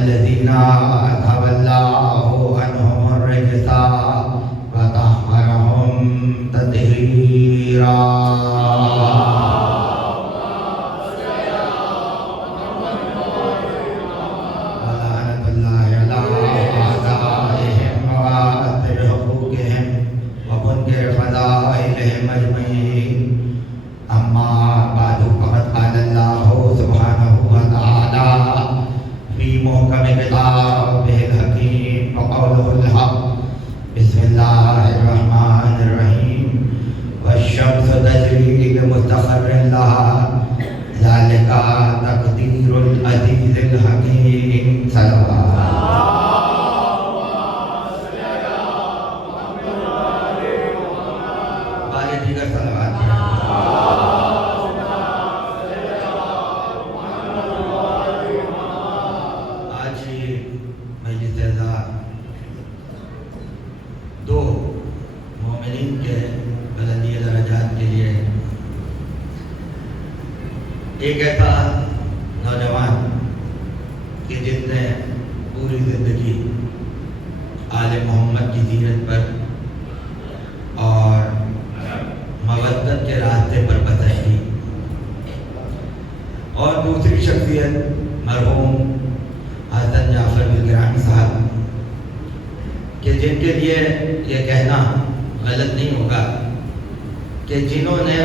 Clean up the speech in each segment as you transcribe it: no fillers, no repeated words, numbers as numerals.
الذين أذهب الله عنهم الرجس وطهرهم تطهيرا. ولعنة الله على أعدائهم وآثر حقوقهم ومنكر فضائلهم أجمعين. أما بعد فقد قال الله سبحانه وتعالى في محكم كتابه الحكيم وقوله الحق. بسم الله الرحمن الرحيم. والشمس تجري لمستقر لها ذلك تقدير العزيز الحكيم. صلوات. بارے دیگر صلوات. آج مجلس اعزا دو مومنین کے بلندی درجات کے لیے، ایک ایسا نوجوان کہ جس نے پوری زندگی آل محمد کی سیرت پر اور مودت کے راستے پر بسر کی، اور دوسری شخصیت مرحوم حسن جعفر گلگرانی صاحب کہ جن کے لیے یہ کہنا غلط نہیں ہوگا کہ جنہوں نے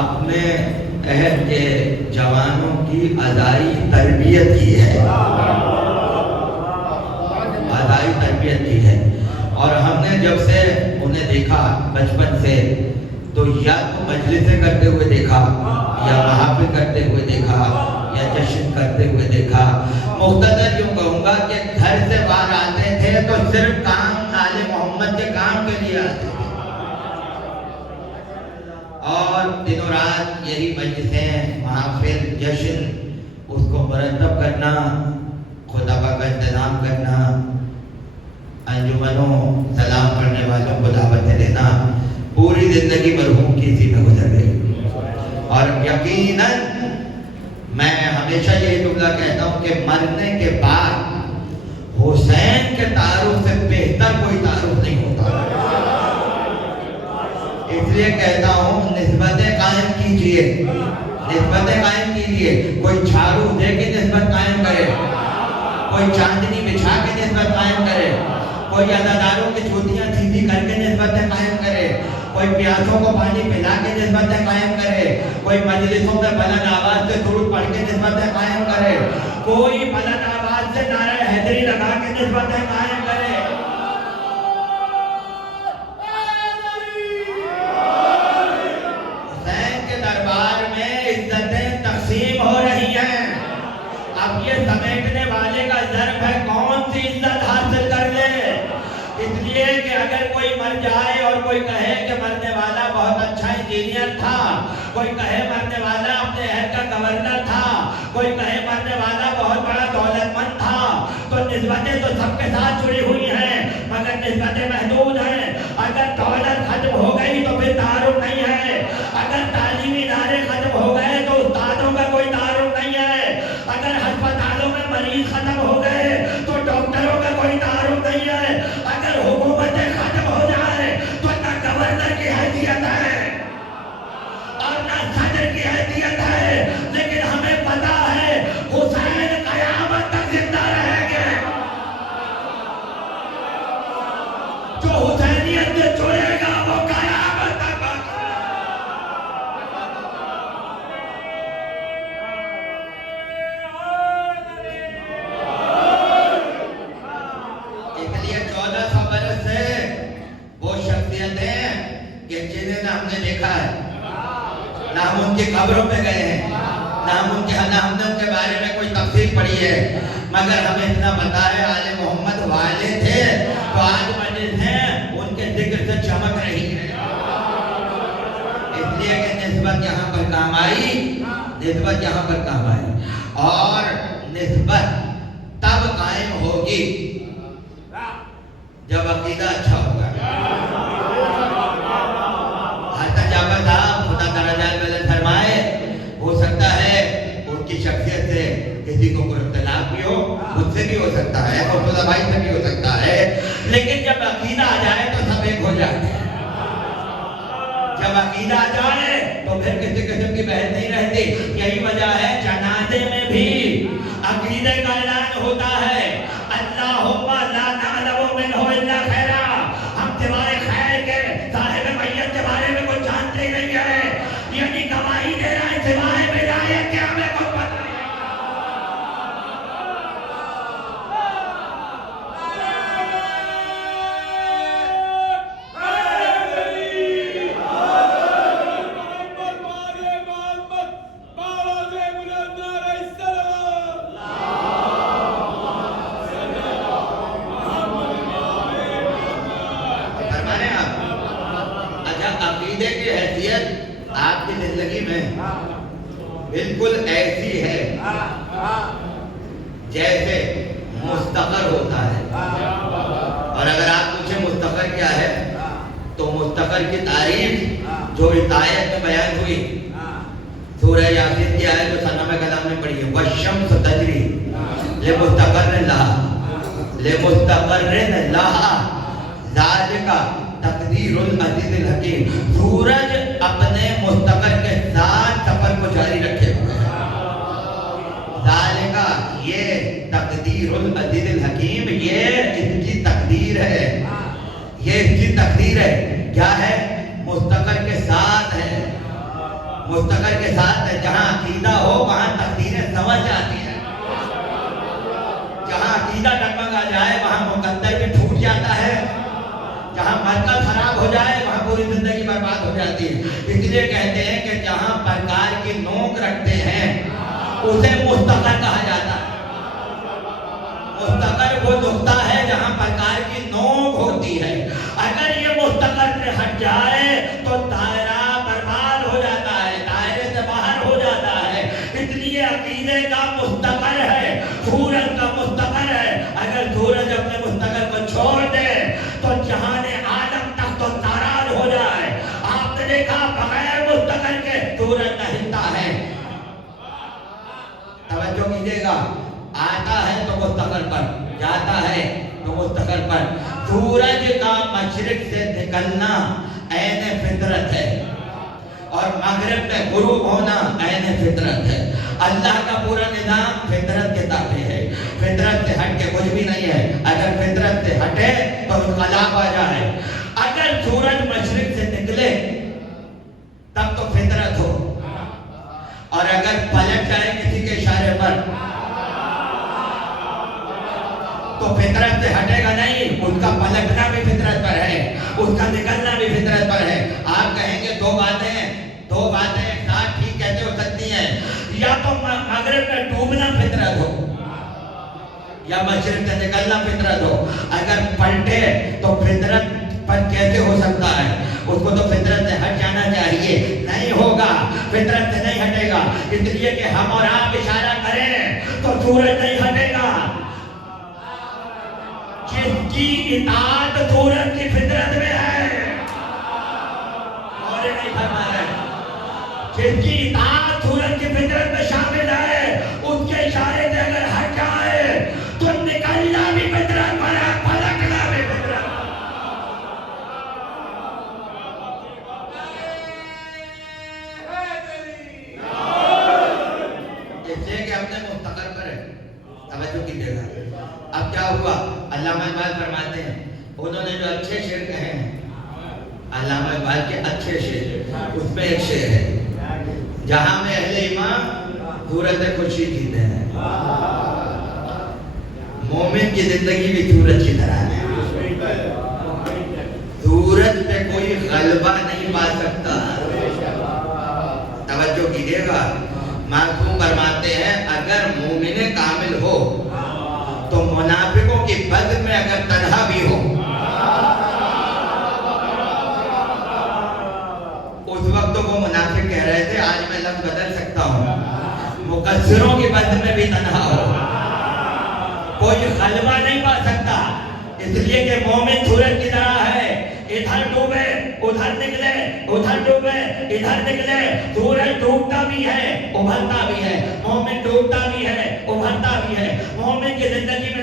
اپنے عہد کے جوانوں کی ادائی تربیت کی ہے، ادائی تربیت کی ہے. اور ہم نے جب سے انہیں دیکھا بچپن سے، تو یا تو مجلسیں کرتے ہوئے دیکھا، یا محافل کرتے ہوئے دیکھا، یا جشن کرتے ہوئے دیکھا. مختصر یوں کہوں گا کہ گھر سے باہر آتے تھے تو صرف کام آل محمد کے کام کے لیے آتے تھے، اور دنوں رات یہی مجلسیں، محافل، جشن، اس کو مرتب کرنا، خطبہ کا انتظام کرنا، انجمنوں سلام پڑھنے والوں کو دعوتیں دینا، پوری زندگی مرحوم کی اسی میں گزر گئی. اور یقیناً میں ہمیشہ یہی جملہ کہتا ہوں کہ مرنے کے بعد حسین کے تعارف سے بہتر کوئی تعارف نہیں ہوتا. اس لیے کہتا ہوں نسبتیں قائم کیجئے، نسبتیں قائم کیجئے. کوئی جھاڑو دے کے نسبت قائم کرے، کوئی چاندنی بچھا کے نسبت قائم کرے، کوئی عزاداروں کی چوٹیاں سیدھی کر کے نسبتیں قائم کرے، کوئی پیاسوں کو پانی پلا کے نسبتیں قائم کرے، کوئی مجلسوں میں بلند آواز سے درود پڑھ کے نسبتیں قائم کرے، کوئی بلند آواز سے نعرہ حیدری لگا کے نسبتیں قائم کرے. حسین کے دربار میں عزتیں تقسیم ہو رہی ہیں. اب یہ سمیٹنے والے کا ضرب ہے کون سی عزت حاصل کر لے. اس لیے کہ اگر کوئی مر جائے اور کوئی کہے کہ مرنے والا بہت اچھا انجینئر تھا، کوئی کہے مرنے والا اپنے عہد کا گورنر تھا، کوئی کہے مرنے والا بہت بڑا دولت مند تھا، تو نسبتیں تو سب کے ساتھ جڑی ہوئی ہیں مگر نسبتیں محدود ہیں. اگر دولت ختم ہو گئی تو پھر تعارف نہیں ہے، اگر تعلیمی ادارے ختم ہو گئے تو استادوں کا کوئی تعارف نہیں ہے، اگر ہسپتالوں میں مریض ختم ہو گئے تو ڈاکٹروں کا کوئی تعارف نہیں ہے، اگر حکومتیں ختم ہو جائے تو نہ گورنر کی حیثیت ہے اور نہ صدر کی حیثیت ہے. لیکن ہمیں پتا ہے حسین قیامت تک زندہ رہیں گے. جو حسینیت سے جڑے گا وہ قیامت تک باقی. اس لیے 1400 برس سے وہ شخصیتیں کہ جنہیں ہم نے دیکھا ہے، نہ ہم ان کی قبروں پہ گئے ہیں، نہ ہم ان کے بارے میں کوئی تفسیر پڑھی ہے، مگر ہمیں اتنا پتا ہے آل محمد والے تھے تو آج مجلسیں ان کے ذکر سے چمک رہی ہیں. اس لیے کہ نسبت یہاں پر کام آئی، نسبت یہاں پر کام آئی. اور نسبت تب قائم ہوگی جب عقیدہ اچھا ہوگا. حضرت جعفر صاحب خدا تعالیٰ بلند فرمائے، ہو سکتا ہے ان کی شخصیت سے کسی کو کوئی اختلاف بھی ہو، سے بھی ہو سکتا ہے، مرتضی بھائی سے بھی ہو سکتا ہے، لیکن جب عقیدہ آ جائے تو سب ایک ہو جاتے ہیں۔ جب عقیدہ آ جائے تو پھر کسی قسم کی بحث نہیں رہتی۔ یہی وجہ ہے جنازے میں بھی عقیدے کا اعلان ہوتا ہے، اللہم لا نعلم منہ الا خیرا، ہم سوائے خیر کے صاحب میت کے بارے میں کوئی جانتے ہی نہیں ہے، یعنی گواہی دے رہا ہے سوائے ولایت کے ہمیں کوئی پتہ نہیں۔ عقیدے کی حیثیت آپ کی زندگی میں بالکل ایسی ہے جیسے مستقر ہوتا ہے، اور اگر آپ پوچھیں مستقر کیا ہے تو مستقر کی تعریف جو اس آیت میں بیان ہوئی سورہ یاسین کی آیت جو ثنا میں کلام نے پڑھی ہے، والشمس تجری لمستقر لہا لمستقر لہا ذالک تقدیر العزیز الحکیم، سورج اپنے مستقر کے ساتھ سفر کو جاری رکھے ہوئے ہیں، ذالکہ یہ تقدیر العزیز الحکیم، یہ اس کی تقدیر ہے، یہ اس کی تقدیر ہے، کیا ہے؟ مستقر کے ساتھ ہے، مستقر کے ساتھ ہے، جہاں عقیدہ ہو وہاں تقدیریں سمجھ جاتی ہیں، جہاں عقیدہ ڈگمگا جائے وہاں مقدر بھی ٹوٹ جاتا ہے، جہاں مرکز خراب ہو جائے وہاں پوری زندگی برباد ہو جاتی ہے۔ اس لیے کہتے ہیں کہ جہاں پرکار کی نوک رکھتے ہیں اسے مستقر کہا جاتا ہے۔ مستقر وہ نقطہ ہے جہاں پرکار کی نوک ہوتی ہے، اگر یہ مستقر سے ہٹ جائے تو دائرہ برباد ہو جاتا ہے، دائرے سے باہر ہو جاتا ہے۔ اس لیے عقیدے کا مستقر ہے، سورج کا مستقر ہے، اگر سورج اپنے مستقر کو چھوڑ دے تو جہان عالم تک تو تاراج ہو جائے۔ آپ نے دیکھا بغیر مستقر کے سورج نہ ہلتا ہے، توجہ کیجیے گا، آتا ہے تو مستقر پر، جاتا ہے تو مستقر پر۔ سورج کا مشرق سے نکلنا عین فطرت ہے اور مغرب میں غروب ہونا عین فطرت ہے۔ اللہ کا پورا نظام فطرت کے تابع ہے، فطرت سے ہٹ کے کچھ بھی نہیں ہے۔ اگر فطرت سے ہٹے تو انقلاب آ جائے، اگر سورج مشرق سے نکلے تب تو فطرت ہو، اور اگر پلٹ جائے کسی کے اشارے پر تو فطرت سے ہٹے گا نہیں، ان کا پلٹنا بھی فطرت پر ہے، اس کا نکلنا بھی فطرت پر ہے۔ آپ کہیں گے دو باتیں ایک ساتھ ٹھیک کیسے ہو سکتی ہیں؟ یا تو مغرب میں ڈوبنا فطرت ہو یا مشرق سے نکلنا فطرت ہو۔ اگر پلٹے تو فطرت پر کیسے ہو سکتا ہے؟ اس کو تو فطرت سے ہٹ جانا چاہیے، نہیں ہوگا، فطرت سے نہیں ہٹے گا۔ اس لیے کہ ہم اور آپ اشارہ کریں تو سورج نہیں ہٹے گا۔ جس کی اطاعت سورج کی فطرت میں ہے، اور نہیں فرما رہے، جس کی اطاعت سورج کی فطرت میں شامل ہے، اس کے اشارے سے اگر ہٹ جائے تو نکلنا بھی فطرت پر ہے، پلٹنا بھی فطرت۔ اس لیے کہ اپنے مستقر پر ہے، توجہ کیجیے گا۔ اب کیا ہوا؟ علامہ اقبال فرماتے ہیں، انہوں نے جو اچھے شعر کہے ہیں، علامہ اقبال کے اچھے شعر، اس میں ایک شعر ہے، جہاں میں اہل ایمان سورج خوشی جیتے ہیں، مومن کی زندگی بھی سورج کی طرح ہے، سورج پہ کوئی غلبہ نہیں پا سکتا۔ توجہ کیجیے گا، معصوم فرماتے ہیں اگر مومن کامل ہو تو منافقوں کی بد میں اگر تنہا بھی ہو، اس وقت تو وہ منافق کہہ رہے تھے، آج میں لفظ بدل سکتا ہوں، مقصروں کی بد میں بھی تنہا ہو، کوئی غلبہ نہیں پا سکتا۔ اس لیے کہ مومن سورج کی طرح ہے، ادھر ڈوبے ادھر نکلے، ادھر ڈوبے ادھر نکلے، سورج ڈوبتا بھی ہے ابھرتا بھی ہے، مومن ڈوبتا بھی ہے ابھرتا بھی ہے۔ مومن کی زندگی میں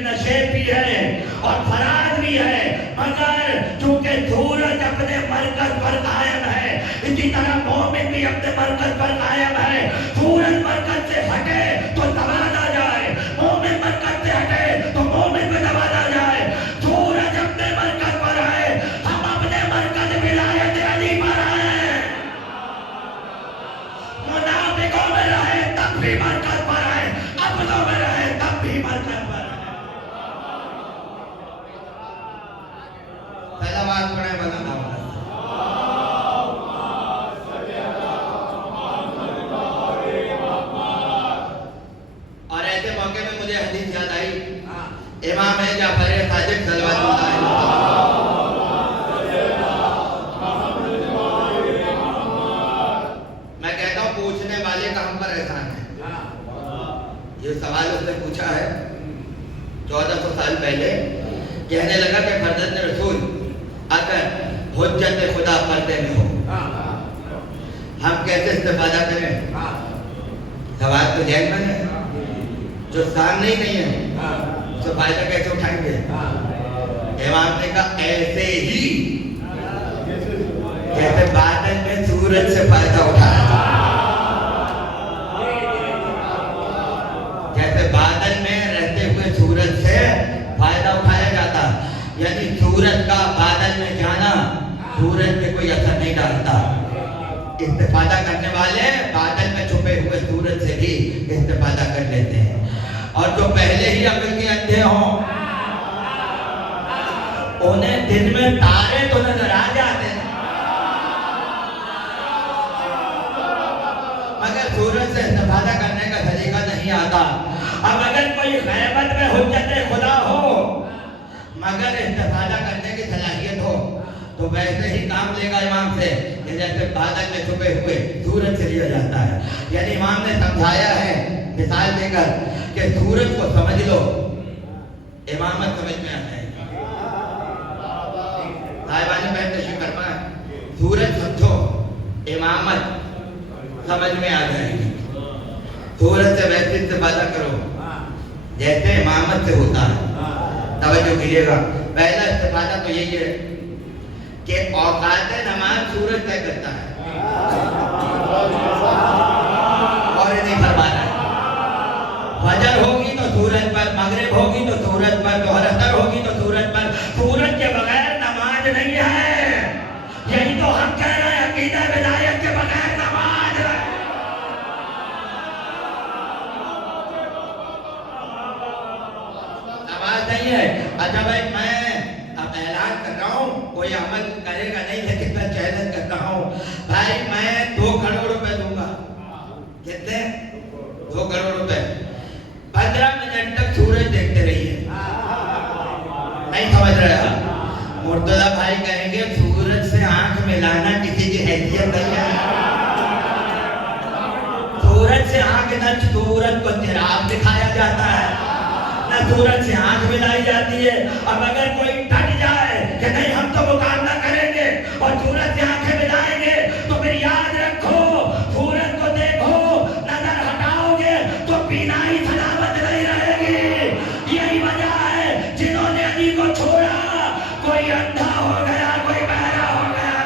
اپنے مرکز پر قائم ہے. سورج مرکز سے ہٹے تو زوال آ جائے, مومن مرکز سے ہٹے تو مومن پہ زوال آ جائے. سورج اپنے مرکز پر ہے, ہم اپنے مرکز ولایت علی پر ہیں. منافقوں میں رہے تب بھی مرکز پر ہے, اپنوں میں رہے تب بھی مرکز پر ہے. پہلا بات پڑھیں بنا اور ایسے موقع میں مجھے حدیث یاد آئی. امام جعفر صادق صلوات اللہ علیہ میں کہتا ہوں پوچھنے والے کا ہم پر احسان ہے. یہ سوال اس نے پوچھا ہے 1400 سال پہلے. کہنے لگا کہ فرزند رسول اگر حجت خدا پردے میں ہو ہم کیسے استفادہ کریں؟ سوال تو ذہن میں ہے, جو سامنے ہی نہیں ہے تو فائدہ کیسے اٹھائیں گے؟ امام نے کہا ایسے ہی جیسے بادل میں سورج سے فائدہ اٹھایا, جیسے بادل میں رہتے ہوئے سورج سے فائدہ اٹھایا جاتا. یعنی سورج کا بادل میں جانا سورج پہ کوئی اثر نہیں ڈالتا. استفادہ کرنے والے بادل میں چھپے ہوئے سورج سے بھی استفادہ کر لیتے ہیں. اور جو پہلے ہی عقل کے اندھے ہوں انہیں دن میں تارے تو نظر آ جاتے ہیں مگر سورج سے استفادہ کرنے کا طریقہ نہیں آتا. اب اگر کوئی غیبت میں حجت خدا ہو مگر استفادہ کرنے کی صلاحیت ہو تو ویسے ہی کام لے گا امام سے جیسے بادل میں چھپے ہوئے سورج سے لیا جاتا ہے. یعنی امام نے سمجھایا ہے مثال دے کر کہ سورج کو سمجھ لو امامت سمجھ میں آ جائے گی. صاحبان بہن تشریف فرما, سورج سمجھو امامت سمجھ میں آ جائے گی. سورج سے ویسے استفادہ کرو جیسے امامت سے ہوتا ہے. توجہ کیجیے گا, پہلا استفادہ تو یہی ہے کہ اوقات نماز سورج طے کرتا ہے اور نہیں فرما رہا ہے. فجر ہوگی تو سورج پر, مغرب ہوگی تو سورج پر, ظہر اثر ہوگی تو سورج پر. سورج کے بغیر نماز نہیں ہے. یہی تو ہم کہہ رہے ہیں عقیدہ ولایت کے بغیر نماز ہے. نماز نہیں ہے. اچھا بھائی میں اب اعلان کر رہا ہوں, کوئی عمل کرے گا نہیں لیکن میں چیلنج کر رہا ہوں بھائی, میں 2 کروڑ روپے دوں گا. کتنے؟ 2 کروڑ روپے. 15 منٹ تک سورج دیکھتے رہیے. نہیں سمجھ رہے ہاں؟ مرتضی بھائی کہیں گے سورج سے آنکھ ملانا کسی کی حیثیت نہیں ہے. سورج سے آنکھ نہ سورج کو چراغ دکھایا جاتا ہے نہ سورج سے آنکھ ملائی جاتی ہے. اب اگر کوئی ڈٹ جائے کہ نہیں ہم تو مقابلہ کریں گے اور سورج سے آنکھیں ملائیں گے تو پھر یاد رکھو سورج کو دیکھو, نظر ہٹاؤ گے تو بینائی سلامت نہیں رہے گی. یہی وجہ ہے جنہوں نے علی کو چھوڑا کوئی اندھا ہو گیا, کوئی بہرا ہو گیا.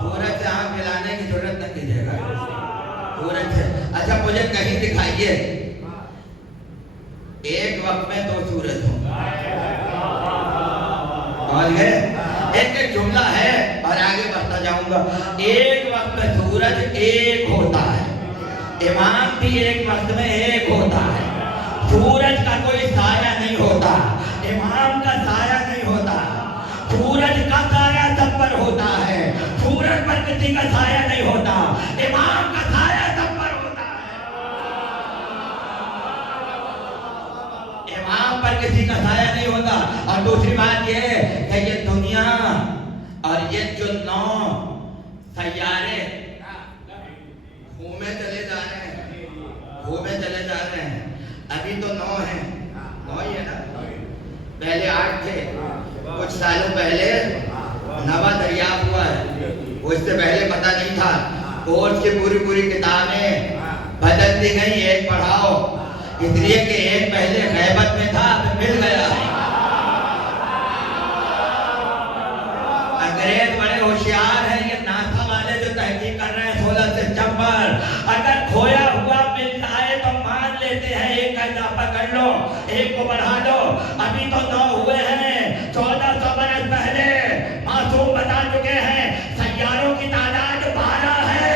سورج سے آنکھ ملانے کی ضرورت نہ کیجیے گا. سورج سے اچھا مجھے کہیں دکھائیے ایک وقت میں 2 سورج ہوں. سمجھ گئے؟ ایک جملہ ہے اور آگے بڑھتا جاؤں گا. ایک وقت میں سورج ایک ہوتا ہے, امام بھی ایک وقت میں ایک ہوتا ہے. سورج کا کوئی سایہ نہیں ہوتا, امام کا سایہ نہیں ہوتا. سورج کا سایہ سب پر ہوتا ہے, سورج پر کسی کا سایہ نہیں ہوتا, امام کا سایہ سب پر ہوتا ہے. امام پر کسی کا سایہ نہیں ہوتا. اور دوسری بات یہ ہے کہ یہ دنیا اور یہ جو 9 سیارے گھومے چلے جا رہے ہیں, گھومے چلے جا رہے ہیں. ابھی تو 9 ہیں, 9 ہی ہے نا, پہلے 8 تھے. کچھ سالوں پہلے نوا دریافت ہوا ہے, وہ اس سے پہلے پتہ نہیں تھا. کورس کی پوری کتابیں بدل دی گئی، ایک پڑھاؤ، اس لیے کہ ایک پہلے غیبت میں تھا، اب مل گیا ہے۔ انگریز بڑے ہوشیار ہیں، یہ ناسا والے جو تحقیق کر رہے ہیں 16 ستمبر، اگر کھویا ہوا مل جائے تو مان لیتے ہیں ایک کا اضافہ کر لو، ایک کو بڑھا لو، ابھی تو 9 ہوئے ہیں، 1400 برس پہلے معصوم بتا چکے ہیں سیاروں کی تعداد 12 ہے،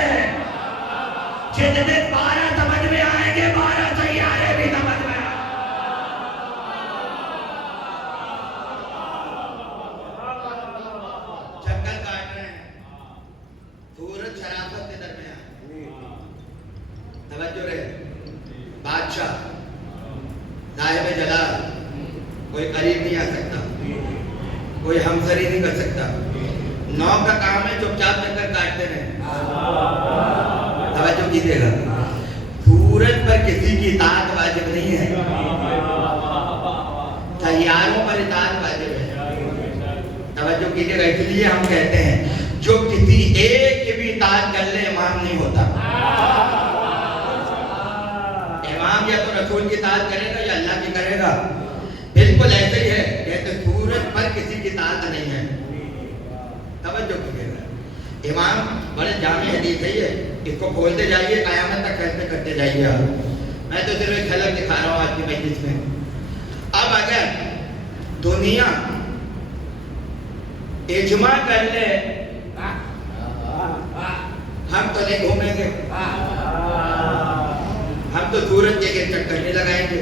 جتنے 12 سمجھ میں آئیں گے 12 سیارے بھی سمجھ میں آئیں گے۔ چکر کاٹ رہے ہیں سورج شرافت کے درمیان، توجہ رہے، بادشاہ صاحب جلال، کوئی قریب نہیں آ سکتا، کوئی ہمسری نہیں کر سکتا، 9 کا کام ہے چپ چاپ چکر کاٹتے رہے۔ توجہ کیجیے گا، سورج پر کسی کی اطاعت واجب نہیں ہے، سیاروں پر اطاعت واجب ہے۔ توجہ کیجیے گا، اس لیے ہم کہتے ہیں جو کسی ایک کی بھی اطاعت کر لے امام نہیں ہوتا۔ امام یا تو رسول کی اطاعت کرے گا یا اللہ کی کرے گا، بالکل ایسے ہی ہے، کہتے سورج پر کسی کی اطاعت نہیں ہے۔ توجہ کیجیے گا، امام بڑے جامع حدیث ہے یہ، اس کو کھولتے جائیے، قیامت تک فیصلے کرتے جائیے آپ۔ میں تو صرف ایک جھلک دکھا رہا ہوں آج کی مجلس میں۔ اب اگر دنیا اجماع کر لے ہم تو نہیں گھومیں گے، ہم تو سورج کے چکر نہیں لگائیں گے،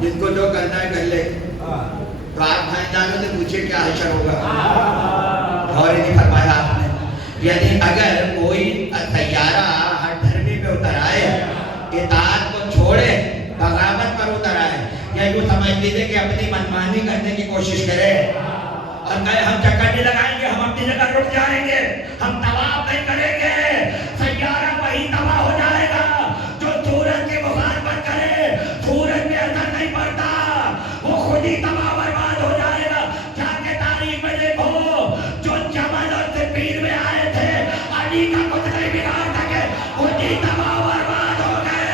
جس کو جو کرنا ہے کر لے، تو آپ خاندانوں سے پوچھیں کیا حشر ہوگا؟ اور نہیں فرمایا آپ نے، یعنی اگر کوئی سیارہ ہر دھرمی پہ اتر آئے، اطاعت کو چھوڑے، بغاوت پر اتر آئے، یا یوں سمجھ لیجیے کہ اپنی منمانی کرنے کی کوشش کرے اور کہے ہم چکر نہیں لگائیں گے، ہم اپنی جگہ رک جائیں گے، ہم طواف نہیں کریں گے، سیارہ وہی تباہ ہو جائے گا جو سورج کی مخالفت کرے، سورج میں اثر نہیں پڑتا، وہ خود ہی تباہ برباد ہو جائے گا۔ جا کے تاریخ میں دیکھو، جو جمل اور سپیر میں آئے تھے، علی کا کچھ نہیں بگاڑ سکے، خود ہی تباہ برباد ہو گئے۔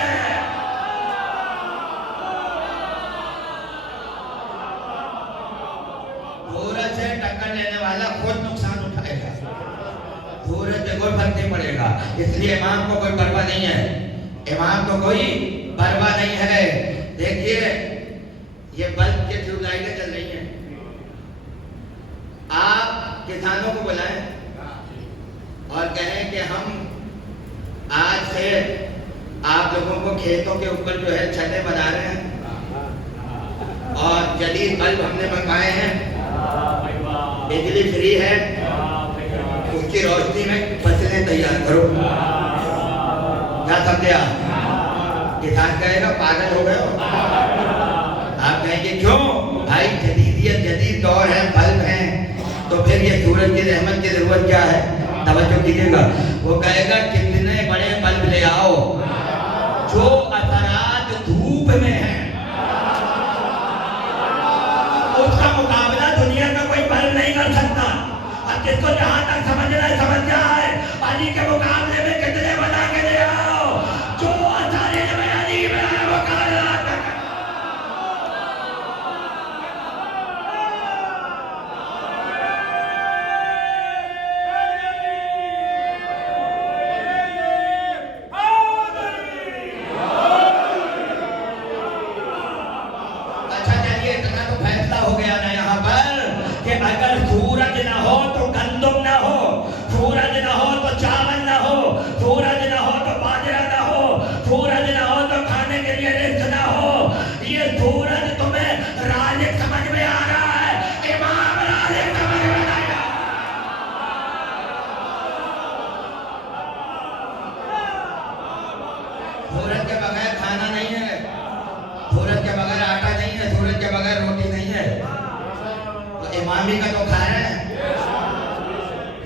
سورج سے ٹکر لینے والا خود نقصان اٹھائے گا، سورج سے کوئی فرق نہیں پڑے گا۔ اس لیے امام کو کوئی پرواہ نہیں ہے، امام کو کوئی پرواہ نہیں ہے۔ دیکھیے یہ بلب کے ٹیوب لائٹیں چل رہی ہیں، آپ کسانوں کو بلائیں اور کہیں کہ ہم آج سے آپ لوگوں کو کھیتوں کے اوپر جو ہے چھتیں بنا رہے ہیں اور جدید بلب ہم نے منگوائے ہیں، بجلی فری ہے، اس کی روشنی میں فصلیں تیار کرو۔ کیا سمجھے آپ؟ کسان کہے گا پاگل ہو گئے ہو، آپ کہیں گے کیوں بھائی، جدیدیت، جدید دور ہے، بلب ہیں، تو پھر یہ سورج کی رحمت کی ضرورت کیا ہے؟ توجہ کیجیے گا، وہ کہے گا کتنے بڑے بلب لے آؤ جو اثرات دھوپ میں ہیں، اس کا مقابلہ دنیا کا کوئی بلب نہیں کر سکتا۔ اب جس کو جہاں تک سمجھنا ہے سمجھ جائے، علی کے مقابلے میں کتنے بنا کے لے آؤ جو اثر علم علی میں ہے، وہ کائنات میں ہے۔ اچھا چلیے، اتنا تو فیصلہ ہو گیا نا یہاں پر کہ اگر سورج نہ ہو تو گندم نہ ہو، سورج نہ ہو تو چاول نہ ہو، سورج نہ ہو تو باجرہ نہ ہو، سورج نہ ہو تو کھانے کے لیے رزق نہ ہو۔ یہ سورج تمہیں رازق سمجھ میں آ رہا ہے، امام رازق سمجھ میں نہیں آ رہا۔ سورج کے بغیر کھانا نہیں ہے، سورج کے بغیر آٹا نہیں ہے، سورج کے بغیر روٹی نہیں ہے، تو امامی کا تو کھا رہے ہیں،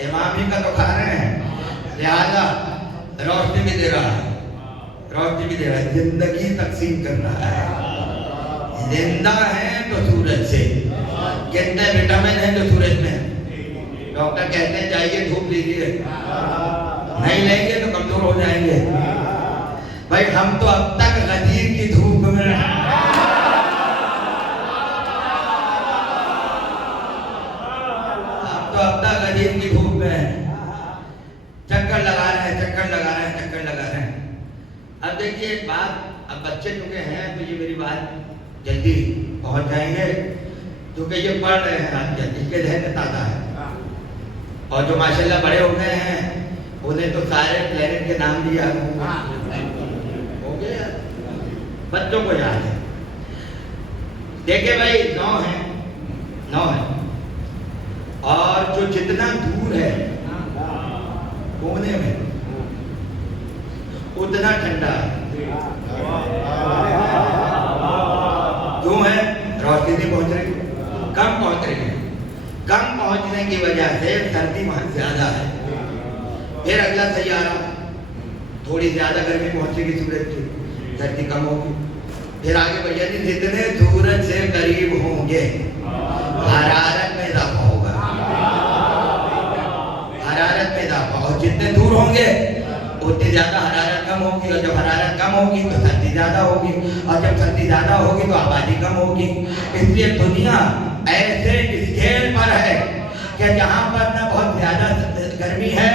امامی کا تو کھا رہے ہیں، لہذا روشنی بھی دے رہا ہے، روشنی بھی دے رہا ہے، زندگی تقسیم کر رہا ہے۔ زندہ ہیں تو سورج سے، کتنے وٹامن ہیں جو سورج میں ہیں، ڈاکٹر کہتے ہیں جائیے دھوپ لیجیے، نہیں لیں گے تو کمزور ہو جائیں گے بھائی. ہم تو اب تک غدیر کی دھوپ میں غدیر کی دھوپ میں چکر لگا رہے ہیں. اب دیکھیے ایک بات, اب بچے چونکہ ہیں تو یہ میری بات جلدی پہنچ جائیں گے کیونکہ یہ پڑھ رہے ہیں آج کل, ان کے ذہن میں تازہ ہے. اور جو ماشاءاللہ بڑے ہو گئے ہیں انہیں تو سارے پلانٹ کے نام دیا ہو گیا, بچوں کو یاد ہے. دیکھیں بھائی 9 ہے اور جو جتنا دور ہے کونے میں اتنا ٹھنڈا ہے. کیوں ہے؟ روشنی نہیں پہنچ رہی, کم پہنچ رہی ہے. کم پہنچنے کی وجہ سے سردی وہاں زیادہ ہے. پھر اگلا سیارہ تھوڑی زیادہ گرمی پہنچے گی سورج کی, سردی کم ہوگی. پھر آگے بھیا جی جتنے سورج سے قریب ہوں گے حرارت میں اضافہ ہوگا, حرارت میں اضافہ. اور جتنے دور ہوں گے اتنی زیادہ حرارت کم ہوگی, اور جب حرارت کم ہوگی تو سردی زیادہ ہوگی, اور جب سردی زیادہ ہوگی تو آبادی کم ہوگی. اس لیے دنیا ایسے اسکیل پر ہے کہ جہاں پر نہ بہت زیادہ گرمی ہے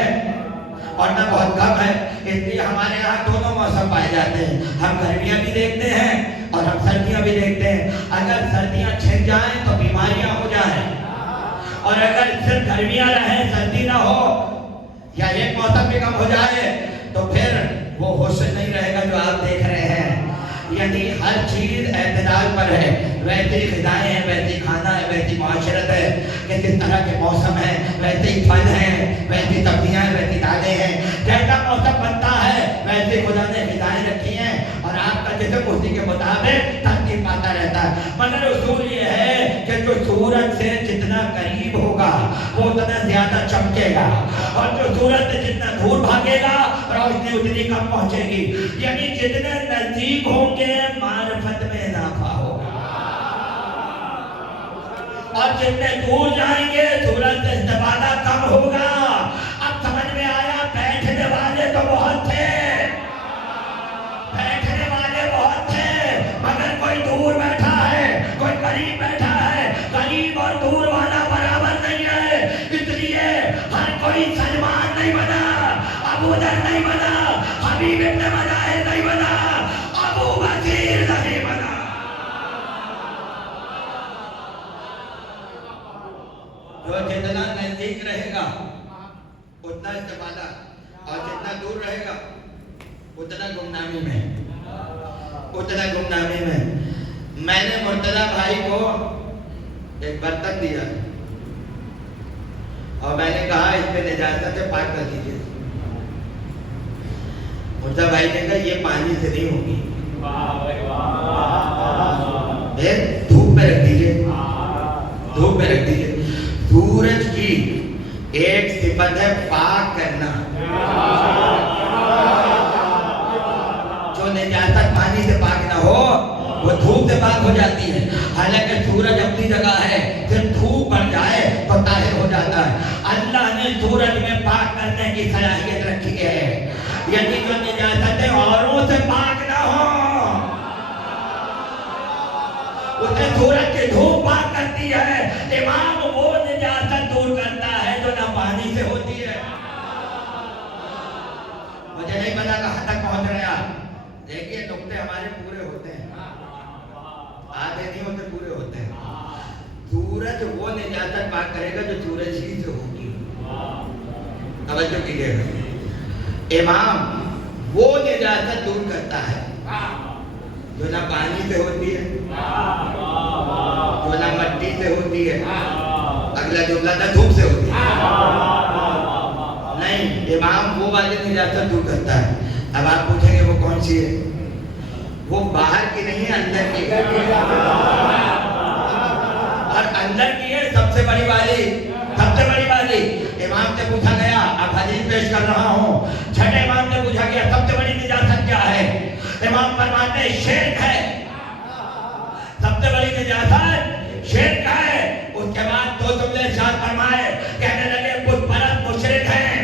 اور نہ بہت کم ہے. اس لیے ہمارے یہاں دونوں موسم پائے جاتے ہیں. ہم گرمیاں بھی دیکھتے ہیں اور ہم سردیاں بھی دیکھتے ہیں. اگر سردیاں چھن جائیں تو بیماریاں ہو جائیں, اور اگر صرف گرمیاں رہیں سردی نہ ہو یا ایک موسم بھی کم ہو جائے تو پھر وہ حسن نہیں رہے گا جو آپ دیکھ رہے ہیں. یعنی ہر چیز اعتدال پر ہے. ویسے غذائیں ہیں, ویسی کھانا ہے, ویسی معاشرت ہے کہ جس طرح کے موسم ہیں ویسے ہی پھل ہیں, ویسی سبزیاں ہیں, ویسی دالیں ہیں. جیسا موسم بنتا ہے ویسے خدا نے غذائیں رکھی ہیں اور آپ کا جسم اسی کے مطابق ترتیب پاتا رہتا ہے. مگر اصول یہ ہے کہ جو سورج سے جتنا قریب ہوگا وہ اتنا زیادہ چمکے گا, اور جو سورج سے جتنا دور بھاگے گا روشنی اتنی کم پہنچے گی. یعنی جتنے نزدیک ہوں گے معرفت میں اضافہ ہوگا, اور جتنے دور جائیں گے سورج سے استفادہ کم ہوگا. اب سمجھ میں آیا, بیٹھنے والے تو بہت تھے, بیٹھنے والے بہت تھے, مگر کوئی دور بیٹھا ہے, کوئی قریب بیٹھا ہے. قریب اور دور والا برابر نہیں ہے. اس لیے ہر کوئی سلمان نہیں بنا, ابو ذر نہیں بنا, حبیب ابن مجاہد نہیں بنا, ابو بکر نہیں بنا. جو جتنا نزدیک رہے گا اتنا استفادہ, اور جتنا دور رہے گا اتنا گمنامی میں, اتنا گمنامی میں. میں نے مرتضی بھائی کو ایک برتن دیا اور میں نے کہا اس پہ نجاست سے پاک کر دیجیے. مرتضی بھائی نے کہا یہ پانی سے نہیں ہوگی, دھوپ پہ رکھ دیجیے, دھوپ پہ رکھ دیجیے. سورج کی ایک صفت ہے پاک کرنا. جو نجاست پانی سے پاک نہ ہو وہ دھوپ سے پاک ہو جاتی ہے. حالانکہ سورج اپنی جگہ ہے, صرف دھوپ پڑ جائے تو طاہر ہو جاتا ہے. اللہ نے سورج میں پاک کرنے کی صلاحیت رکھی ہے. یعنی جو نجاستیں اوروں سے پاک نہ ہو اسے سورج کی دھوپ پاک کرتی ہے. امام وہ نجاست دور کرتا ہے جو نہ پانی سے ہوتی ہے. مجھے نہیں پتا کہاں تک پہنچ رہے آپ. دیکھیے نقطے ہمارے پورے ہوتے ہیں, آدھے نہیں ہوتے, پورے ہوتے ہیں. سورج وہ نجاست پاک کرے گا جو سورج ہی سے ہوگی. توجہ کیجیے گا. امام وہ نجاست دور کرتا ہے جو نہ پانی سے ہوتی ہے, جو نہ مٹی سے ہوتی ہے. اگلا جملہ نہ دھوپ سے ہوتی ہے. نہیں, امام وہ والی نجاست دور کرتا ہے. اب آپ پوچھیں گے وہ کون سی ہے؟ وہ باہر کی نہیں ہے, اندر کی ہے. اور اندر کی ہے سب سے بڑی والی, سب سے بڑی والی. امام سے پوچھا گیا, اب حدیث پیش کر رہا ہوں, چھٹے امام سے پوچھا گیا سب سے بڑی نجاست کیا ہے؟ امام فرماتے ہیں شرک ہے. سب سے بڑی نجاست شرک ہے. اس کے بعد دو جملے ارشاد فرمائے, کہنے لگے بت پرست مشرک ہیں,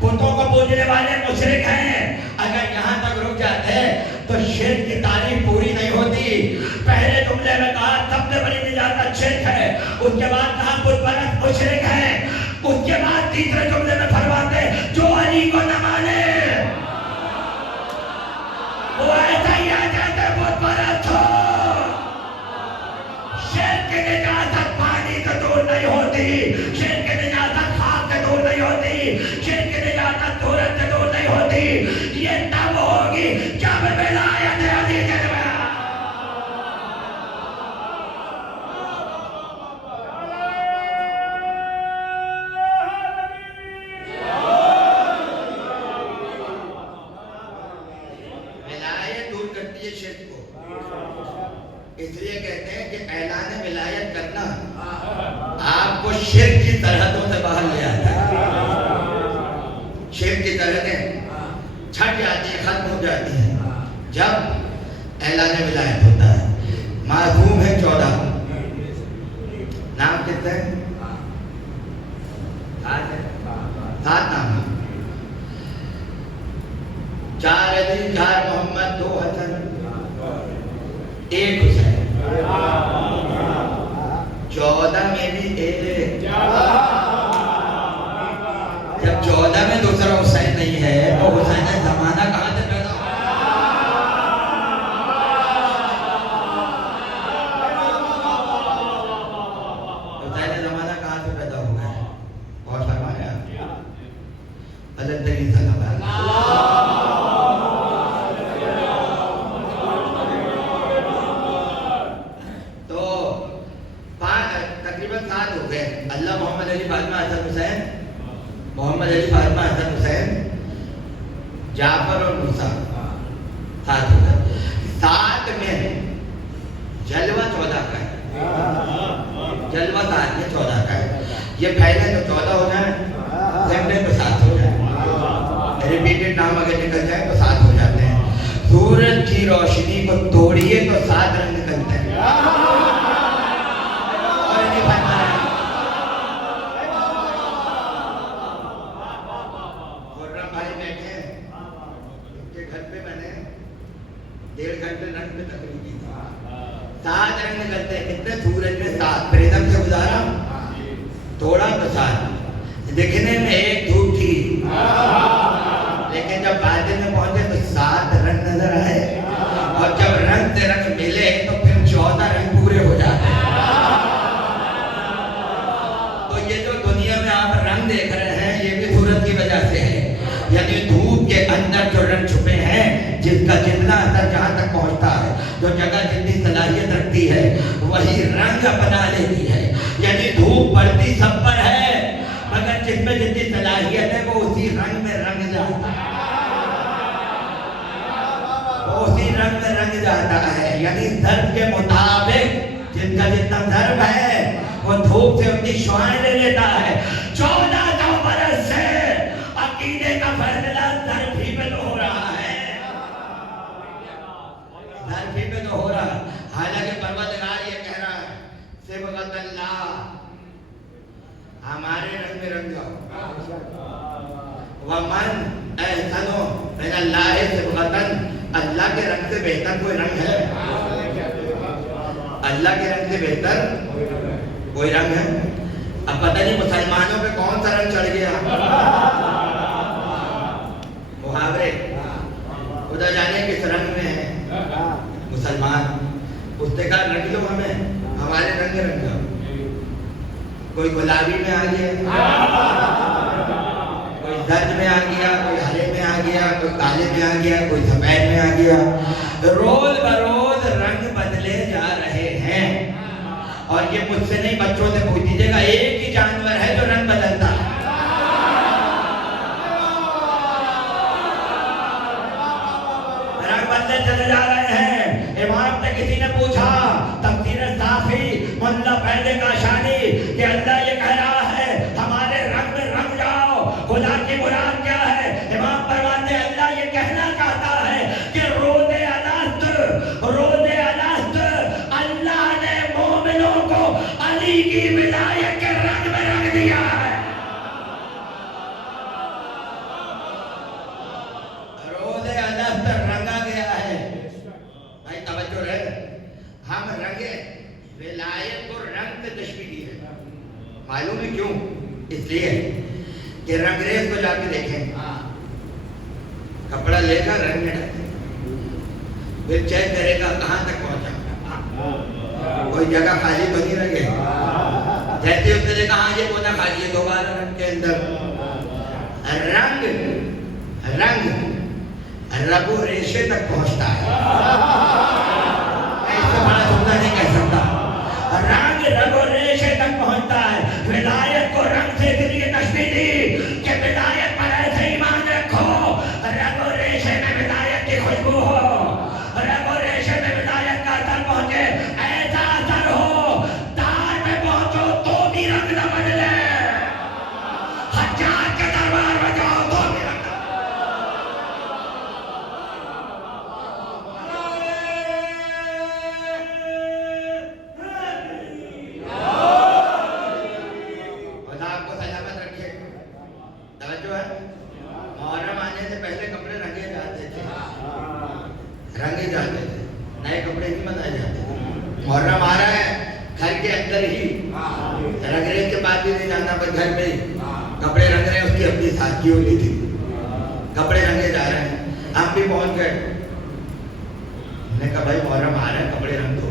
بتوں کو پوجنے والے مشرک ہیں. اگر یہاں تک رک جاتے تو شرک کی تعریف پوری نہیں ہوتی. پہلے جملے میں کہا سب سے بڑی نجات شرک ہے, اس کے بعد کہا بت پرست مشرک ہے, اس کے بعد تیسرے جملے میں فرماتے جو علی کو نہ مانے وہ ایسا ہی آ جاتے بت پرست ہو. شرک کی نجات پانی سے دور نہیں ہوتی, شرک کی نجات خاک سے دور نہیں ہوتی, شرک کی نجات سورج سے دور نہیں ہوتی. یہ تب ہوگی جب ولایت علی جلوہ. اس لیے کہتے ہیں کہ اعلان ولایت کرنا آپ کو شرک کی سرحدوں سے باہر لے آتا ہے. شرک کی سرحدیں چھٹ جاتی ہیں, ختم ہو جاتی ہیں جب اعلان ولایت ہوتا ہے. معصوم ہے 14, نام کتنے ہیں؟ 7 نام. 4 علی, 4 محمد, 2 حسن, 1 حسین. 14 میں بھی 1. جب 14 میں دوسرا حسین نہیں ہے تو حسین زمانہ کہاں سے پیدا ہوا؟ حسین زمانہ کہاں سے پیدا ہوا ہے؟ اور فرمایا حضرت علی صلی اللہ علیہ وسلم. اللہ محمد علی فاطمہ حسن حسین, محمد علی فاطمہ حسن حسین, جعفر اور موسیٰ 7 ہو گئے. 7 میں جلوہ 14 کا ہے, جلوہ 7 میں 14 کا ہے. یہ پہلے تو 14 ہو جائے, سیکنڈ تو 7 ہو جائے, ریپیٹڈ نام اگر نکل جائے تو 7 ہو جاتے ہیں. سورج کی روشنی کو توڑیے تو 7 رنگ نکلتے ہیں. رنگ میں تقریب کی تھی, 7 رنگ نکلتے ہیں. کتنے سورج میں 7, پریدم سے گزارا توڑا تو 7. دکھنے میں ایک دھوپ تھی لیکن جب باطن میں پہنچے تو 7 رنگ نظر آئے, اور جب رنگ سے رنگ ملے تو پھر 14 رنگ پورے ہو جاتے ہیں. تو یہ جو دنیا میں آپ رنگ دیکھ رہے ہیں یہ بھی سورج کی وجہ سے ہے. یعنی دھوپ کے اندر جو رنگ چھپے ہیں, جس کا جتنا اثر جہاں تک پہنچتا ہے, جو جگہ جتنی صلاحیت رکھتی ہے وہی رنگ اپنا لیتی ہے. یعنی دھوپ پڑتی سب پر ہے مگر جس میں جتنی صلاحیت ہے وہ اسی رنگ میں رنگ جاتا ہے, وہ اسی رنگ میں رنگ جاتا ہے. یعنی ضرب کے مطابق جن کا جتنا ضرب ہے وہ دھوپ سے اپنی شعاعیں لے لیتا ہے. 1400 برس سے عقیدے کا فیصلہ ضرب ہی میں تو ہو رہا ہے, ضرب ہی میں تو ہو رہا ہے. حالانکہ پروردگار یہ کہہ رہا ہے صبغۃ اللہ, ہمارے رنگ میں رنگ جاؤ. ومن احسن من اللہ صبغۃ, اللہ کے رنگ سے بہتر کوئی رنگ ہے؟ اللہ کے رنگ سے بہتر کوئی رنگ ہے؟ اب پتہ نہیں مسلمانوں پہ کون سا رنگ چڑھ گیا. محاورے, خدا جانے کس رنگ میں ہے مسلمان. اس نے کہا رنگ لو ہمیں, ہمارے رنگ رنگ جاؤ. کوئی گلابی میں آ گیا, کوئی زرد میں آ گیا, کوئی ہرے میں آ گیا, کوئی کالے میں آ گیا, کوئی سفید میں آ گیا. روز بروز رنگ بدلے جا رہے ہیں. اور یہ مجھ سے نہیں, بچوں سے پوچھ دیجیے گا, ایک ہی جانور ہے جو رنگ بدلتا ہے. رنگ بدلے چلے جا رہے ہیں. امام سے کسی نے پوچھا, تفسیر صافی ملا پہلے کا شانی, کہ اللہ یہ کہہ رہا ہے ہمارے رنگ میں رنگ جاؤ, خدا کی مراد کیا ہے؟ امام فرماتے ہیں اللہ یہ کہنا چاہتا ہے کہ روز الست, روز الست اللہ نے مومنوں کو علی کی ولایت کے رنگ میں رنگ دیا ہے. ولایت کو رنگ سے تشبیہ دی ہے. معلوم ہے کیوں؟ اس لیے کہ رنگریز کو جا کے دیکھیں, کپڑا لے کر رنگ میں ڈالے, پھر چیک کرے گا کہاں تک پہنچا, کوئی جگہ خالی تو نہیں رکھے. جیسے اس نے کہا یہ کونا خالی ہے, دوبارہ رنگ کے اندر رنگ رگ و ریشے تک پہنچتا ہے. میں اس سے بڑا جملہ نہیں کہہ سکتا. رنگ رگ و ریشے تک پہنچتا ہے. ولایت کو رنگ سے اس لیے تشبیہ دی کہ ولایت پر ایسے ایمان رکھو رگ و ریشے میں ولایت کی خوشبو ہو, رگ و ریشے میں ولایت کا اثر پہنچے, ایسا اثر ہو تار میں پہنچو تو بھی رنگ نہ بدلے, حجاج کے دربار میں جاؤ تو بھی رنگ نہ رنگے جاتے تھے, نئے کپڑے نہیں بنائے جاتے تھے. محرم آ رہا ہے, گھر کے اندر ہی رنگریز کے پاس بھی نہیں جانا, بس گھر میں ہی کپڑے رنگ رہے ہیں. اس کی اپنی ساتھی ہوتی تھی, کپڑے رنگے جا رہے ہیں. ہم بھی پہنچ گئے, ہم نے کہا بھائی محرم آ رہا ہے, کپڑے رنگ دو.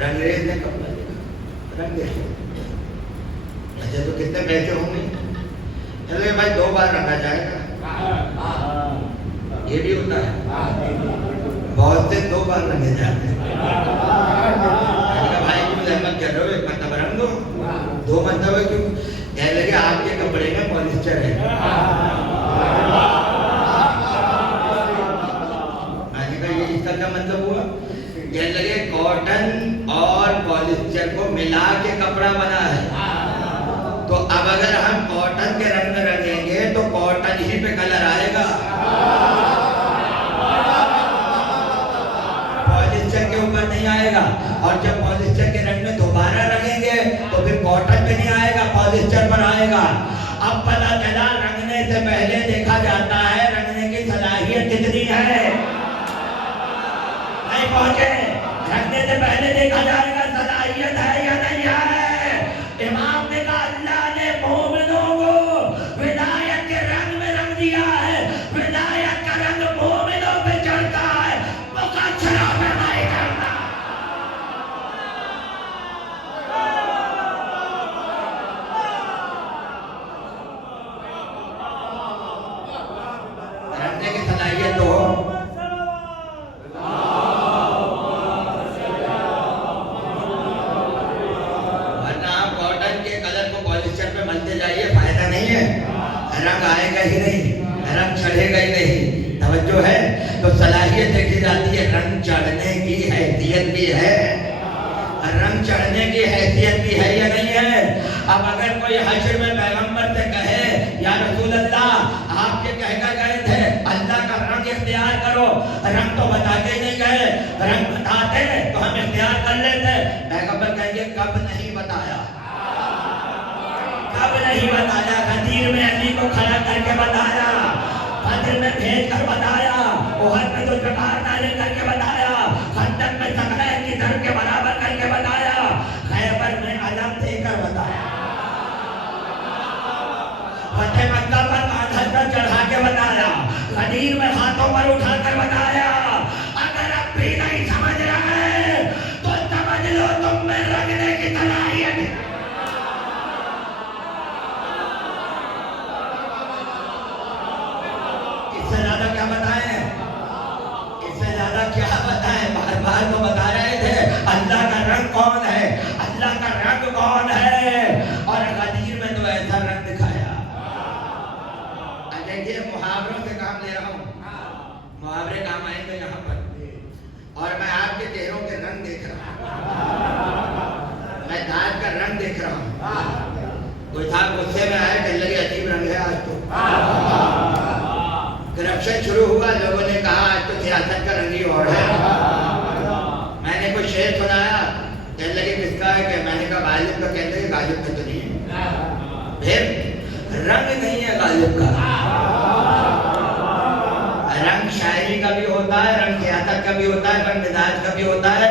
رنگریز نے کپڑا دیا, رنگ دے. اچھا تو کتنے پیسے ہوں گے؟ چلے بھائی 2 بار رنگا جائے گا. یہ بھی ہوتا ہے, بہت سے 2 بار رنگے جاتے ہیں. بھائی کیوں زحمت کر رہے ہو, 1 مرتبہ رنگ دو, 2 مرتبہ کیوں؟ کہنے لگے آپ کے کپڑے میں پالیسٹر ہے. میں نے کہا یہ اس کا کیا مطلب ہوا؟ کہنے لگے کاٹن اور پالیسٹر کو ملا کے کپڑا بنا ہے, تو اب اگر ہم کاٹن کے رنگ میں رنگیں گے تو کاٹن ہی پہ کلر آئے گا, پالیسٹر کے اوپر نہیں آئے گا. اور جب پالیسٹر کے رنگ میں دوبارہ رنگیں گے تو پھر کاٹن پہ نہیں آئے گا, پالیسٹر پر آئے گا. اب پتہ چلا رنگنے سے پہلے دیکھا جاتا ہے رنگنے کی صلاحیت کتنی ہے. نہیں پہنچے, رنگنے سے پہلے دیکھا جائے گا صلاحیت ہے یا نہیں ہے. امام نے کہا اللہ نے مومنوں کو ولایت کے رنگ میں رنگ دیا ہے, ولایت کا رنگ مومنوں پہ چڑھتا ہے, مقصروں پہ نہیں چڑھتا. رنگنے کی صلاحیت تو ہو. جائیے فائدہ نہیں ہے, رنگ آئے گا ہی نہیں, رنگ چڑھے گا ہی نہیں. توجہ ہے؟ تو صلاحیت دیکھی جاتی ہے, رنگ چڑھنے کی حیثیت بھی ہے, رنگ چڑھنے کی حیثیت بھی ہے یا نہیں ہے. اب اگر کوئی حشر میں پیغمبر سے کہے یا رسول اللہ آپ یہ کہہ کر گئے تھے اللہ کا رنگ اختیار کرو, رنگ تو بتاتے ہی نہیں گئے, رنگ بتاتے تو ہم اختیار کر لیتے. پیغمبر کہیں گے کب نہیں بتایا, کب نہیں بتایا. غدیر میں علی کو کھڑا کر کے بتایا, بدر میں بھیج کر بتایا, احد میں تو جکار نازل کر کے بتایا, خندق میں ثقلین کی ضرب کے برابر کر کے بتایا, خیبر میں علم دے کر بتایا, فتح مکہ پر کاندھے پر چڑھا کے بتایا, غدیر میں ہاتھوں پر اٹھا کر بتایا. اگر اب بھی نہیں سمجھ رہے تو سمجھ لو تم میں رنگنے کی صلاحیت ہے. کیا بتائیں, اس سے زیادہ کیا بتائیں. بار بار تو بتا رہے تھے اللہ کا رنگ کون ہے, اللہ کا رنگ کون ہے. اور غدیر میں تو ایسا رنگ دکھایا. دیکھیے محاوروں سے کام لے رہا ہوں, محاورے کام آئیں گے یہاں پر, اور میں آپ کے چہروں کے رنگ دیکھ رہا ہوں, میں دانت کا رنگ دیکھ رہا ہوں. کوئی تھا غصے میں آئے, کہنے لگے عجیب رنگ ہے آج تو. کرپشن شروع ہوا, لوگوں نے کہا آج تو سیاست کا رنگ ہی اور ہے. میں نے کوئی شعر سنایا, کہنے لگے کس کا ہے, کہ میں نے کہا غالب کا. کہتے ہیں غالب کا تو نہیں ہے, پھر رنگ نہیں ہے غالب کا. رنگ شاعری کا بھی ہوتا ہے, رنگ سیاست کا بھی ہوتا ہے, رنگ مزاج کا بھی ہوتا ہے.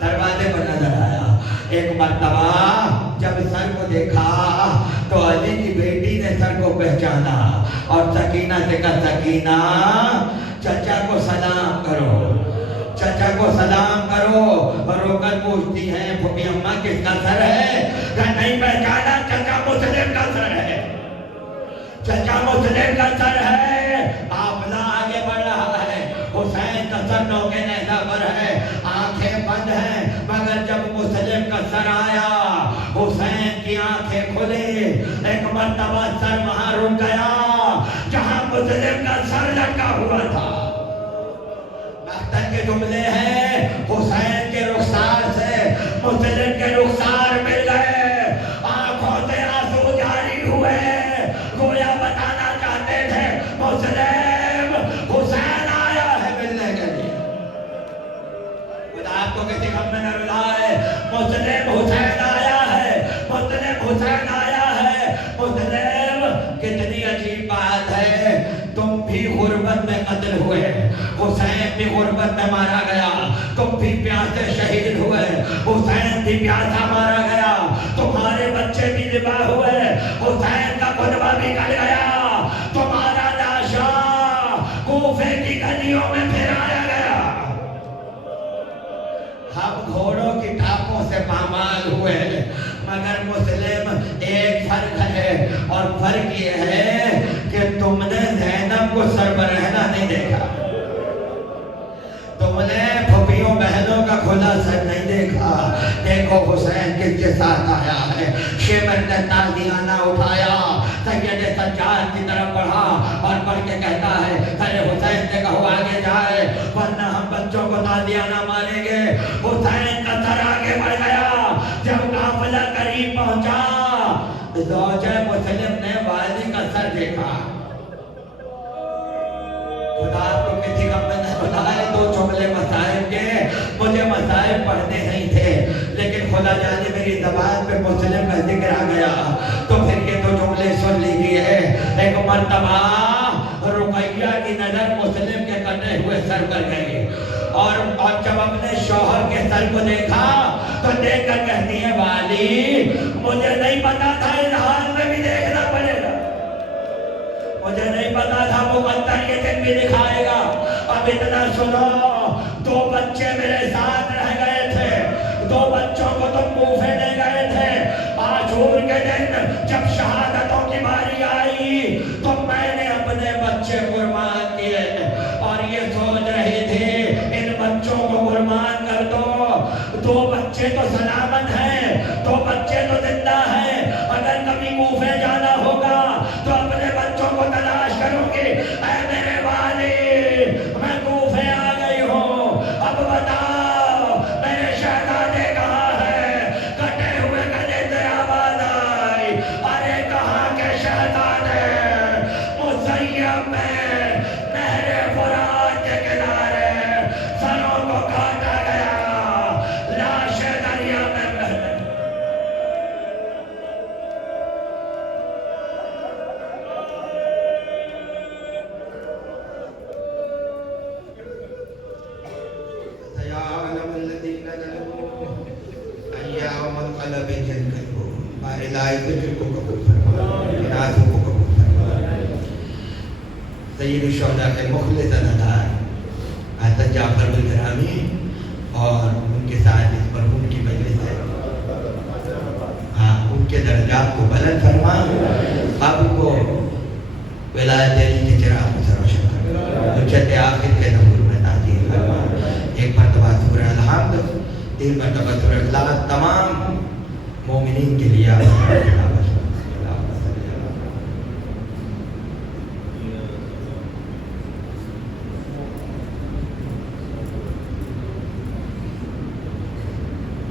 دروازے پر نظر آیا. ایک مرتبہ جب سر کو دیکھا تو علی کی بیٹی نے سر کو پہچانا اور سکینہ سے کہا سکینہ چچا کو سلام کرو, چچا کو سلام کرو. اور رو کر پوچھتی ہیں پھوپھی اماں کس کا سر ہے؟ کہ نہیں پہچانا, چچا مسلم کا سر ہے, چچا مسلم کا سر ہے. قافلہ آگے بڑھ رہا ہے, حسین کا سر نوکے نیزہ پر ہے, آنکھیں بند ہیں, مگر جب مسلم کا سر آیا حسین کی آنکھیں کھلی. ایک مرتبہ سر وہاں رک گیا جہاں مسلم کا سر لٹکا ہوا تھا. مقتل کے جملے ہیں حسین کے رخسار سے مسلم کے رخسار مل گئے, آنکھوں سے آنسو جاری ہوئے, گویا بتانا چاہتے تھے مسلم حسین آیا ہے ملنے کے لیے. خدا آپ کو کسی غم میں نہ رلائے, مسلم حسین آیا ہے, مسلم حسین آیا ہے. مسلم کتنی عجیب بات ہے, تم بھی غربت میں قتل ہوئے, حسین بھی غربت میں مارا گیا, تم بھی پیاسے شہید ہوئے, حسین بھی پیاسا مارا گیا, تمہارے بچے بھی ذبح ہوئے, حسین کا خطبہ بھی کٹ گیا, تمہارا لاشا کوفے کی گلیوں میں پھیرایا گیا. ہم گھوڑوں کی ٹاپوں سے پامال ہوئے, مگر مسلم ایک فرق ہے, اور فرق یہ ہے کہ تم نے زینب کو سربراہنا نہیں دیکھا, تم نے پھوپھیوں بہنوں کا کھلا سر نہیں دیکھا. دیکھو حسین کس کے ساتھ آیا ہے. شیبر نے تازیانہ اٹھایا, سید سجاد کی طرف بڑھا اور پڑھ کے کہتا ہے ارے حسین سے کہو آگے جائے ورنہ ہم بچوں کو تازیانہ ماریں گے. حسین کا سر آگے بڑھ گیا. جب قافلہ قریب پہنچا زوجہ مسلم نے والی کا سر دیکھا. خدا کو کسی غم میں نہ رلائے, دو جملے مصائب کے, مجھے مصائب پڑھنے نہیں تھے لیکن خدا جانے میری زبان پہ مسلم کا ذکر آ گیا تو پھر یہ دو جملے سن لیجیے. ایک مرتبہ رقیہ کی نظر مسلم کے کٹے ہوئے سر پر گئی, اور جب اپنے شوہر کے سر کو دیکھا تو دیکھ کر کہتی ہے والی مجھے نہیں پتا تھا اس حال میں بھی دیکھنا پڑے گا, مجھے نہیں پتا تھا مقدر یہ دن بھی دکھائے گا. اب اتنا سنو, دو بچے میرے ساتھ رہ گئے تھے, دو بچوں کو تم کوفے لے گئے تھے. عاشور کے دن جب شہادتوں کی باری آئی تو میں نے اپنے بچے قربان کیے اور یہ سوچ رہی تھی ان بچوں کو قربان کر دو, دو بچے تو سلامت ہیں, دو بچے تو زندہ ہیں, اگر کبھی کوفے جانا ہوگا تو اپنے بچوں کو تلاش کروں گی. اے میرے والی میں کوفے آ گئی ہوں, اب بتاؤ میرے شہزادے کہاں ہے؟ کٹے ہوئے گلے سے آواز آئی ارے کہاں کے شہزادے؟ مسیب میں نہر فرات کے کنارے سروں کو کاٹا گیا, لاشیں دریا میں بہہ گئی. سید الشہداء کے مخلص ادادار حضرت جعفر الگرامی اور ان کے ساتھ اس مرحوم کی مجلس ہے, ان کے درجات کو بلند فرما, اب کو ولایت علی کے چراغ میں روشن فرما, حجت آخر کے نور میں تعظیم فرما. ایک مرتبہ سورہ الحمد, 3 مرتبہ سورہ اخلاص تمام مومنین کے لیے